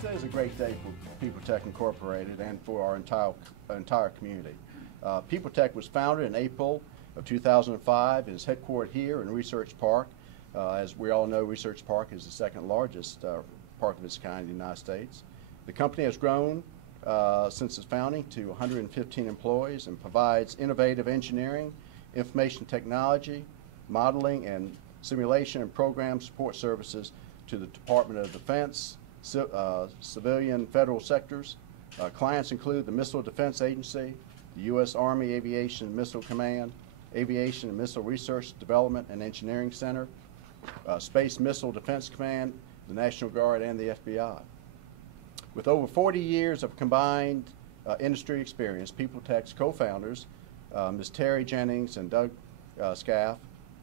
Today is a great day for PeopleTec Incorporated and for our entire community. PeopleTec was founded in April of 2005 and is headquartered here in Research Park. As we all know, Research Park is the second largest park of its kind in the United States. The company has grown since its founding to 115 employees and provides innovative engineering, information technology, modeling, and simulation and program support services to the Department of Defense, civilian federal sectors. Clients include the Missile Defense Agency, the U.S. Army Aviation and Missile Command, Aviation and Missile Research, Development and Engineering Center, Space Missile Defense Command, the National Guard, and the FBI. With over 40 years of combined industry experience, PeopleTec's co-founders, Ms. Terry Jennings and Doug Scalf,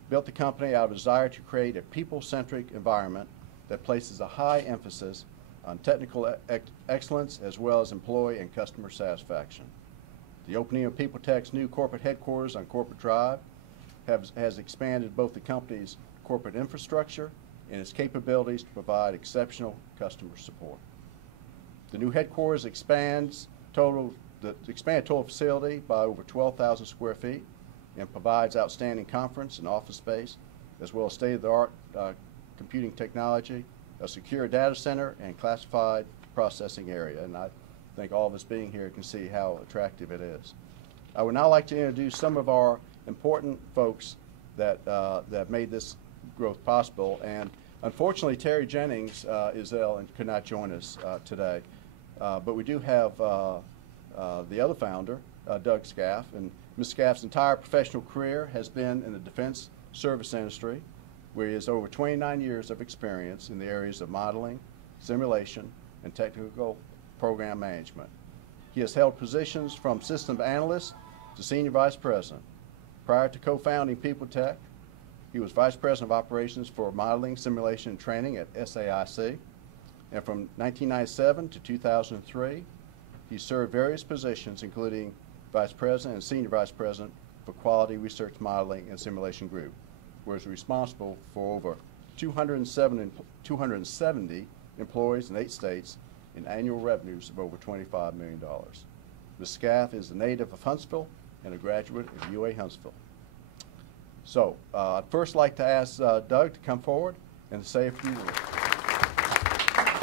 built the company out of a desire to create a people-centric environment that places a high emphasis on technical excellence as well as employee and customer satisfaction. The opening of PeopleTec's new corporate headquarters on Corporate Drive has expanded both the company's corporate infrastructure and its capabilities to provide exceptional customer support. The new headquarters expands the expanded total facility by over 12,000 square feet and provides outstanding conference and office space, as well as state-of-the-art computing technology, a secure data center, and classified processing area. And I think all of us being here can see how attractive it is. I would now like to introduce some of our important folks that made this growth possible. And unfortunately, Terry Jennings is ill and could not join us today. But we do have the other founder, Doug Scalf, and Ms. Scalf's entire professional career has been in the defense service industry, where he has over 29 years of experience in the areas of modeling, simulation, and technical program management. He has held positions from system analyst to senior vice president. Prior to co-founding PeopleTec, he was vice president of operations for modeling, simulation, and training at SAIC. And from 1997 to 2003, he served various positions, including vice president and senior vice president for Quality Research Modeling and Simulation Group, where he was responsible for over 270 employees in 8 states and annual revenues of over $25 million. Ms. Scalf is a native of Huntsville and a graduate of UA Huntsville. So I'd first like to ask Doug to come forward and say a few words.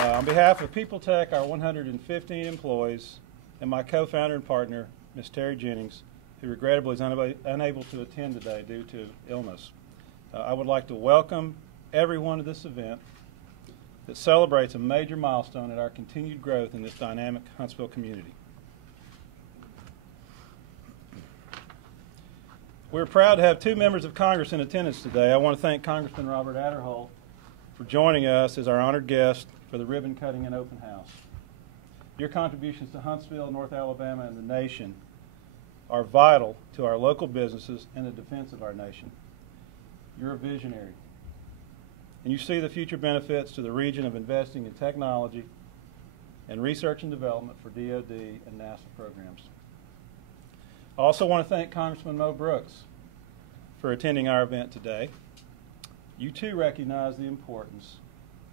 On behalf of PeopleTec, our 115 employees, and my co-founder and partner, Ms. Terry Jennings, who regrettably is unable to attend today due to illness, I would like to welcome everyone to this event that celebrates a major milestone in our continued growth in this dynamic Huntsville community. We're proud to have 2 members of Congress in attendance today. I want to thank Congressman Robert Aderholt for joining us as our honored guest for the ribbon cutting and open house. Your contributions to Huntsville, North Alabama, and the nation are vital to our local businesses and the defense of our nation. You're a visionary, and you see the future benefits to the region of investing in technology and research and development for DoD and NASA programs. I also want to thank Congressman Mo Brooks for attending our event today. You too recognize the importance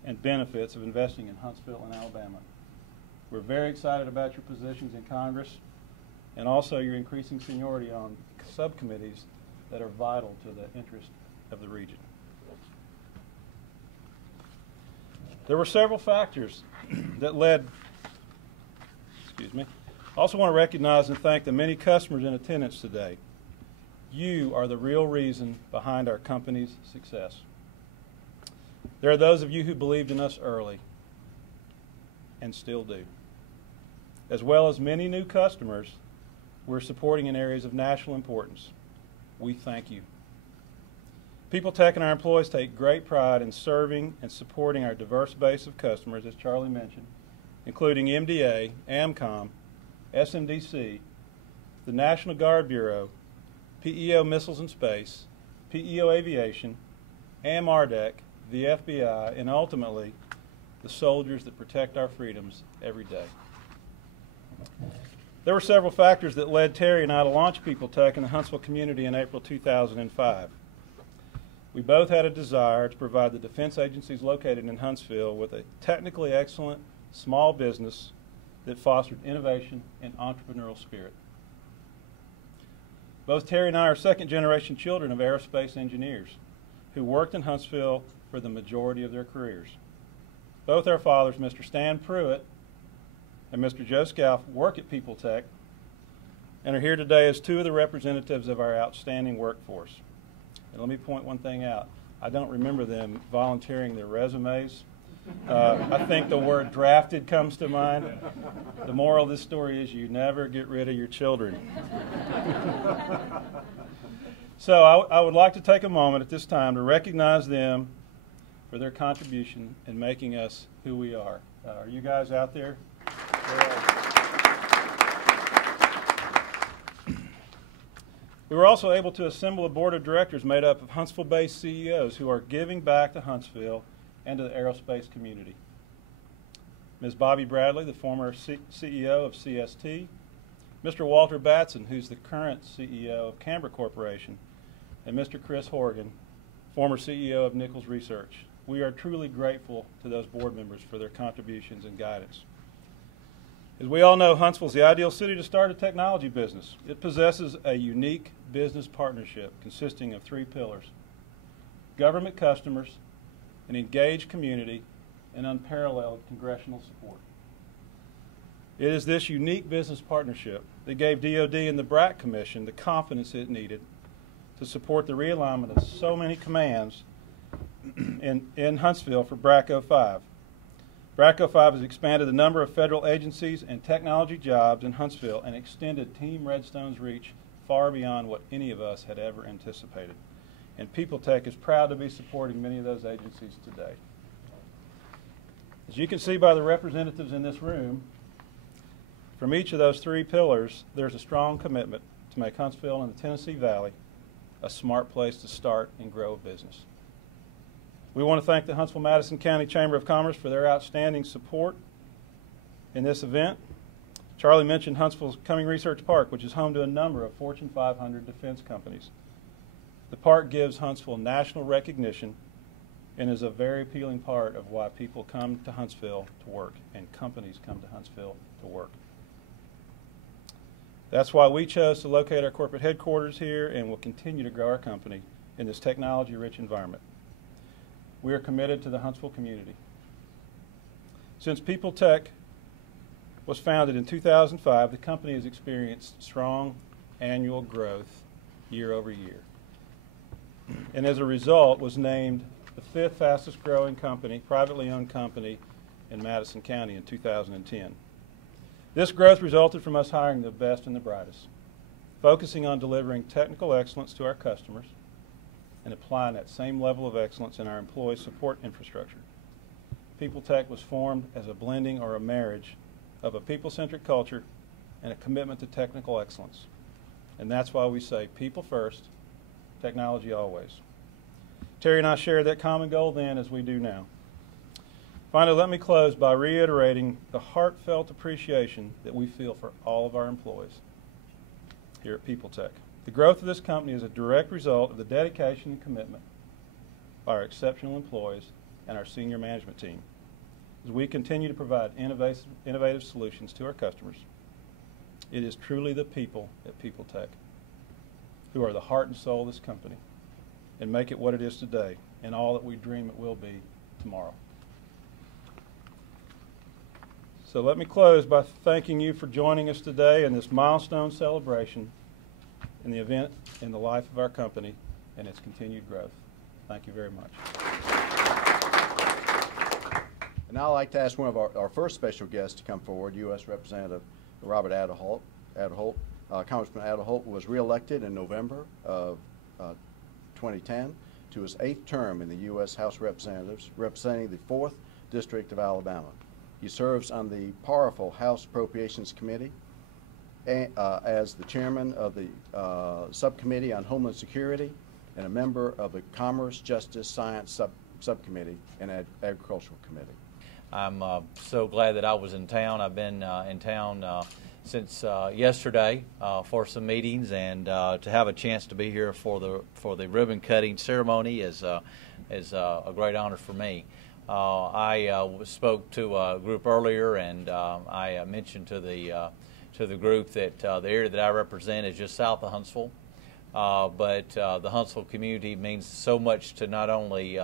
and benefits of investing in Huntsville and Alabama. We're very excited about your positions in Congress and also your increasing seniority on subcommittees that are vital to the interest of the region. There were several factors that led, I also want to recognize and thank the many customers in attendance today. You are the real reason behind our company's success. There are those of you who believed in us early and still do, as well as many new customers we're supporting in areas of national importance. We thank you. PeopleTec and our employees take great pride in serving and supporting our diverse base of customers, as Charlie mentioned, including MDA, AMCOM, SMDC, the National Guard Bureau, PEO Missiles and Space, PEO Aviation, AMRDEC, the FBI, and ultimately the soldiers that protect our freedoms every day. There were several factors that led Terry and I to launch PeopleTec in the Huntsville community in April 2005. We both had a desire to provide the defense agencies located in Huntsville with a technically excellent small business that fostered innovation and entrepreneurial spirit. Both Terry and I are second-generation children of aerospace engineers who worked in Huntsville for the majority of their careers. Both our fathers, Mr. Stan Pruitt and Mr. Joe Scalf, work at PeopleTec and are here today as two of the representatives of our outstanding workforce. And let me point one thing out. I don't remember them volunteering their resumes. I think the word drafted comes to mind. The moral of this story is you never get rid of your children. So I would like to take a moment at this time to recognize them for their contribution in making us who we are. Are you guys out there? We were also able to assemble a board of directors made up of Huntsville-based CEOs who are giving back to Huntsville and to the aerospace community. Ms. Bobby Bradley, the former CEO of CST, Mr. Walter Batson, who's the current CEO of Canberra Corporation, and Mr. Chris Horgan, former CEO of Nichols Research. We are truly grateful to those board members for their contributions and guidance. As we all know, Huntsville is the ideal city to start a technology business. It possesses a unique business partnership consisting of three pillars: government customers, an engaged community, and unparalleled congressional support. It is this unique business partnership that gave DoD and the BRAC Commission the confidence it needed to support the realignment of so many commands in Huntsville for BRAC 05. BRAC 05 has expanded the number of federal agencies and technology jobs in Huntsville and extended Team Redstone's reach far beyond what any of us had ever anticipated. And PeopleTec is proud to be supporting many of those agencies today. As you can see by the representatives in this room, from each of those three pillars, there's a strong commitment to make Huntsville and the Tennessee Valley a smart place to start and grow a business. We want to thank the Huntsville-Madison County Chamber of Commerce for their outstanding support in this event. Charlie mentioned Huntsville's Cumming Research Park, which is home to a number of Fortune 500 defense companies. The park gives Huntsville national recognition and is a very appealing part of why people come to Huntsville to work and companies come to Huntsville to work. That's why we chose to locate our corporate headquarters here and will continue to grow our company in this technology-rich environment. We are committed to the Huntsville community. Since PeopleTec was founded in 2005, the company has experienced strong annual growth year over year. And as a result, was named the 5th fastest growing company, privately owned company in Madison County in 2010. This growth resulted from us hiring the best and the brightest, focusing on delivering technical excellence to our customers and applying that same level of excellence in our employee support infrastructure. PeopleTec was formed as a blending or a marriage of a people-centric culture and a commitment to technical excellence. And that's why we say people first, technology always. Terry and I shared that common goal then as we do now. Finally, let me close by reiterating the heartfelt appreciation that we feel for all of our employees here at PeopleTec. The growth of this company is a direct result of the dedication and commitment by our exceptional employees and our senior management team as we continue to provide innovative solutions to our customers. It is truly the people at PeopleTec who are the heart and soul of this company and make it what it is today and all that we dream it will be tomorrow. So let me close by thanking you for joining us today in this milestone celebration in the event in the life of our company and its continued growth. Thank you very much. And now I'd like to ask one of our first special guests to come forward, U.S. Representative Robert Aderholt. Congressman Aderholt was reelected in November of 2010 to his 8th term in the U.S. House of Representatives, representing the 4th District of Alabama. He serves on the powerful House Appropriations Committee as the chairman of the Subcommittee on Homeland Security and a member of the Commerce, Justice, Science Subcommittee and Agricultural Committee. I'm so glad that I was in town. I've been in town since yesterday for some meetings, and to have a chance to be here for the ribbon cutting ceremony is a great honor for me. I spoke to a group earlier, and I mentioned to the group that the area that I represent is just south of Huntsville. But the Huntsville community means so much to not only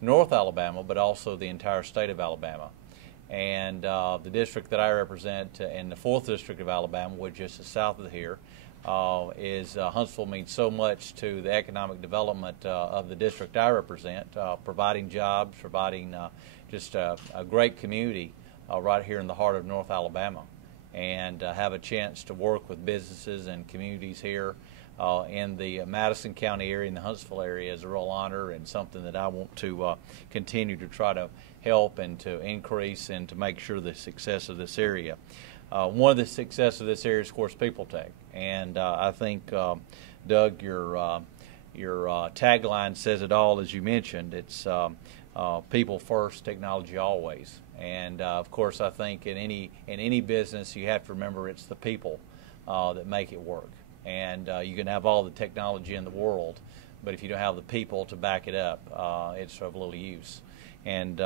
North Alabama, but also the entire state of Alabama. And the district that I represent in the 4th District of Alabama, which is just south of here, Huntsville means so much to the economic development of the district I represent, providing jobs, providing just a great community right here in the heart of North Alabama. And have a chance to work with businesses and communities here in the Madison County area and the Huntsville area is a real honor and something that I want to continue to try to help and to increase and to make sure the success of this area. One of the success of this area is, of course, PeopleTec. And I think, Doug, your tagline says it all, as you mentioned. It's people first, technology always. And of course, I think in any business, you have to remember it's the people that make it work. And you can have all the technology in the world, but if you don't have the people to back it up, it's of little use. And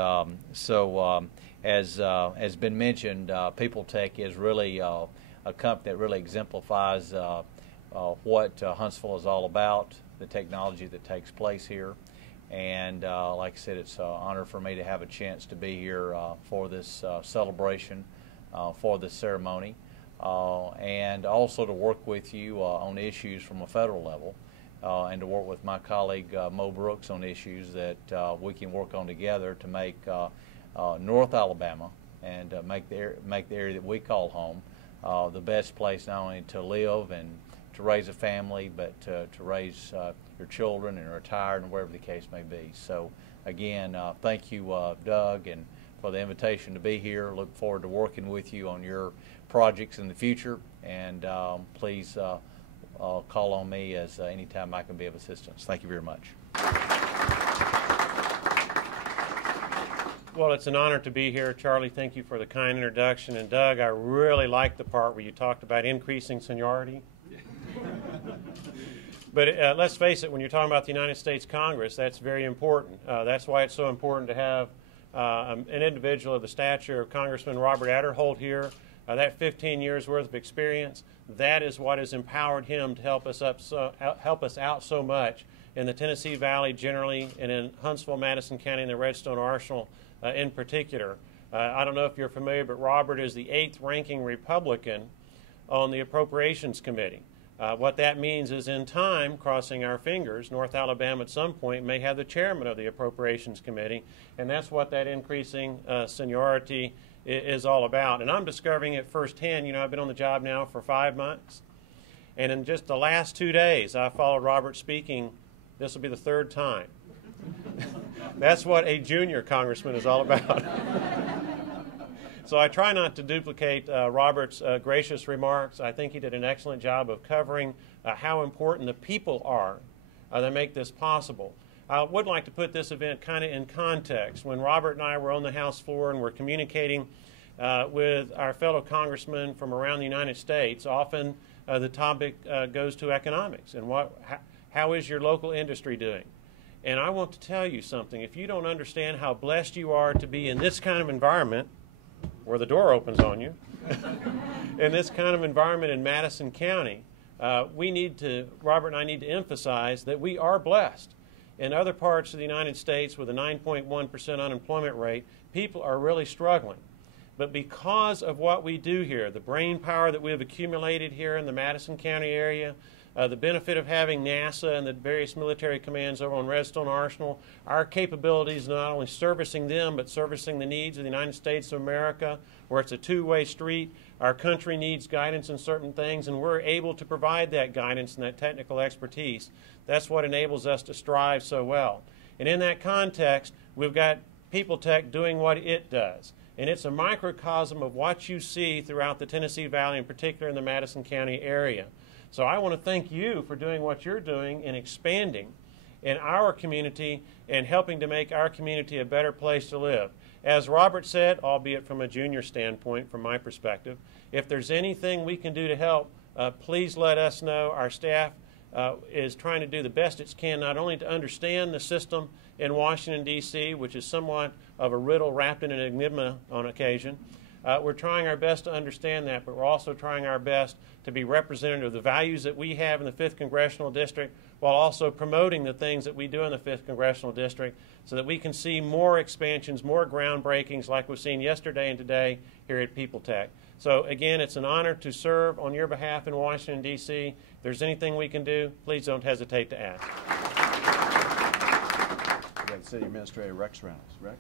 as has been mentioned, PeopleTec is really a company that really exemplifies what Huntsville is all about, the technology that takes place here. And like I said, it's an honor for me to have a chance to be here for this celebration, for this ceremony, and also to work with you on issues from a federal level, and to work with my colleague Mo Brooks on issues that we can work on together to make North Alabama and make the area that we call home the best place not only to live and to raise a family, but to raise your children and retire and wherever the case may be. So again, thank you, Doug, and for the invitation to be here. Look forward to working with you on your projects in the future, and please call on me as anytime I can be of assistance. Thank you very much. Well, it's an honor to be here. Charlie, thank you for the kind introduction. And Doug, I really liked the part where you talked about increasing seniority. But let's face it, when you're talking about the United States Congress, that's very important. That's why it's so important to have an individual of the stature of Congressman Robert Aderholt here. That 15 years worth of experience, that is what has empowered him to help us out so much in the Tennessee Valley generally, and in Huntsville, Madison County, and the Redstone Arsenal in particular. I don't know if you're familiar, but Robert is the 8th ranking Republican on the Appropriations Committee. What that means is, in time, crossing our fingers, North Alabama at some point may have the chairman of the Appropriations Committee, and that's what that increasing seniority is all about. And I'm discovering it firsthand. You know, I've been on the job now for 5 months, and in just the last 2 days, I followed Robert speaking. This will be the 3rd time. That's what a junior congressman is all about. So I try not to duplicate Robert's gracious remarks. I think he did an excellent job of covering how important the people are that make this possible. I would like to put this event kind of in context. When Robert and I were on the House floor and were communicating with our fellow congressmen from around the United States, often the topic goes to economics and how is your local industry doing? And I want to tell you something. If you don't understand how blessed you are to be in this kind of environment, where the door opens on you, in this kind of environment in Madison County, Robert and I need to emphasize that we are blessed. In other parts of the United States with a 9.1% unemployment rate, people are really struggling. But because of what we do here, the brain power that we have accumulated here in the Madison County area, the benefit of having NASA and the various military commands over on Redstone Arsenal, our capabilities not only servicing them, but servicing the needs of the United States of America, where it's a two-way street. Our country needs guidance in certain things, and we're able to provide that guidance and that technical expertise. That's what enables us to strive so well. And in that context, we've got PeopleTec doing what it does. And it's a microcosm of what you see throughout the Tennessee Valley, in particular in the Madison County area. So I want to thank you for doing what you're doing and expanding in our community and helping to make our community a better place to live. As Robert said, albeit from a junior standpoint from my perspective, if there's anything we can do to help, please let us know. Our staff is trying to do the best it can, not only to understand the system in Washington, D.C., which is somewhat of a riddle wrapped in an enigma on occasion. We're trying our best to understand that, but we're also trying our best to be representative of the values that we have in the 5th Congressional District, while also promoting the things that we do in the 5th Congressional District, so that we can see more expansions, more groundbreakings like we've seen yesterday and today here at PeopleTec. So again, it's an honor to serve on your behalf in Washington, D.C. If there's anything we can do, please don't hesitate to ask. We got City Administrator Rex Reynolds. Rex?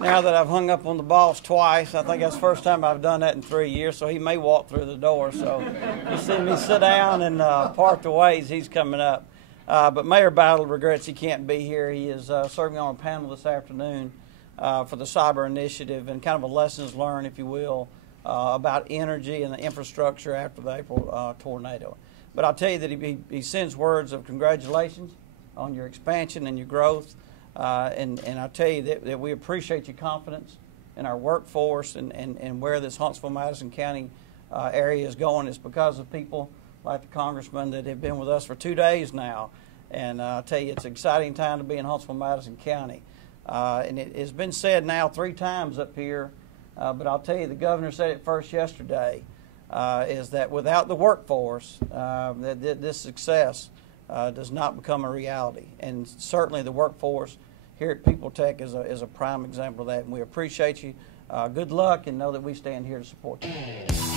Now that I've hung up on the boss twice, I think that's the first time I've done that in 3 years, so he may walk through the door. So you see me sit down and part the ways, he's coming up. But Mayor Battle regrets he can't be here. He is serving on a panel this afternoon for the cyber initiative and kind of a lessons learned, if you will, about energy and the infrastructure after the April tornado. But I'll tell you that he sends words of congratulations on your expansion and your growth. And I'll tell you that we appreciate your confidence in our workforce and where this Huntsville-Madison County area is going. It's because of people like the Congressman that have been with us for 2 days now. And I'll tell you, it's an exciting time to be in Huntsville-Madison County. And it has been said now 3 times up here, but I'll tell you, the governor said it first yesterday, is that without the workforce, this success does not become a reality. And certainly the workforce here at PeopleTec is a prime example of that. And we appreciate you. Good luck, and know that we stand here to support you.